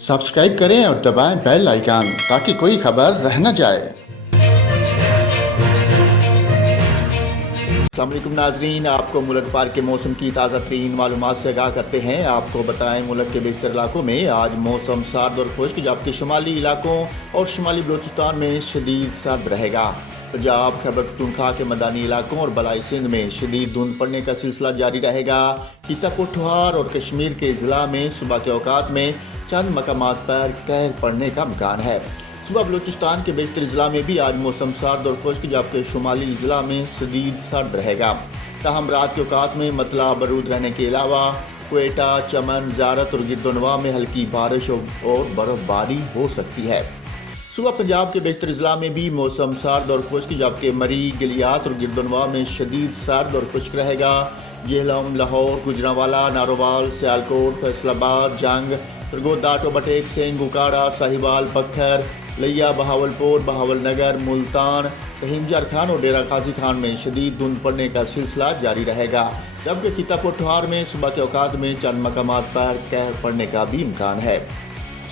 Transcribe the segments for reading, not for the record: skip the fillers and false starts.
Subscribe करें और दबाएं बेल आइकन ताकि कोई खबर रह न जाए। अस्सलाम वालेकुम नाजरीन, आपको मुल्क पार के मौसम की ताज़ा तरीन मालूमात से आगाह करते हैं। आपको बताएं मुल्क के बेशतर इलाकों में आज मौसम सर्द और खुश्क, जबकि शुमाली इलाकों और शुमाली बलूचिस्तान में शदीद सर्द रहेगा। पंजाब, खैबर पख्तूनख्वा के मैदानी इलाकों और बलाई सिंध में शदीद धुंध पड़ने का सिलसिला जारी रहेगा। खिता पठवार और कश्मीर के ज़िला में सुबह के औकात में चंद मकामात पर कहर पड़ने का इम्कान है। सुबह बलूचिस्तान के बेशतर ज़िला में भी आज मौसम सर्द और खुश्क, जबकि शुमाली ज़िला में शदीद सर्द रहेगा। ताहम रात के औकात में मतला बरूद रहने के अलावा क्वेटा, चमन, ज़ारत और गिरदोनवा में हल्की बारिश और बर्फबारी हो सकती है। सुबह पंजाब के बेशतर ज़िला में भी मौसम सर्द और खुश्क, जबकि मरी, गिलियात और गिरदोनवा में शदीद सर्द और खुश्क रहेगा। जेहलम, लाहौर, गुजरांवाला, नारोवाल, सियालकोट, फैसलाबाद, जंग, सरगोदा, टोबटेक, सेंग, उकाड़ा, साहिवाल, पत्थर, लिया, बहावलपुर, बहावलनगर, मुल्तान, रहीमजार खान और डेरा गाजी खान में शदीद धुंध पड़ने का सिलसिला जारी रहेगा। जबकि खिता पठवार में सुबह के औकात में चंद मकामात पर कहर पड़ने का भी इम्कान है।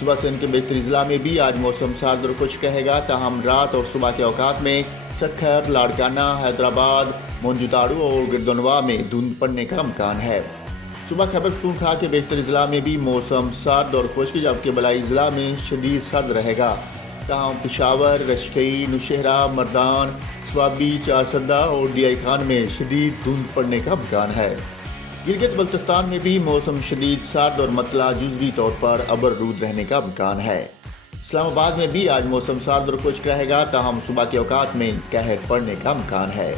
सुबह सिंध के बेशतरी ज़िला में भी आज मौसम सर्द और खुश्क रहेगा। ताहम रात और सुबह के औकात में सखर, लाड़काना, हैदराबाद, मोनजुताड़ू और गिरदोनवा में धुंध पड़ने का इम्कान है। सुबह खैबर पख्तूनख्वा के बेशतरी ज़िला में भी मौसम सर्द और खुश्क, जबकि बलाई ज़िला में शदीद सर्द रहेगा। ताहम पेशावर, रशकई, नौशहरा, मर्दान, स्वाबी, चारसदा और डीआई खान में शदीद धुंध पड़ने का इम्कान है। गिलगित बल्तिस्तान में भी मौसम शदीद सर्द और मतला जुज़वी तौर पर अबररूद रहने का इम्कान है। इस्लामाबाद में भी आज मौसम सर्द और खुश्क रहेगा। ताहम सुबह के औकात में कहर पड़ने का इम्कान है।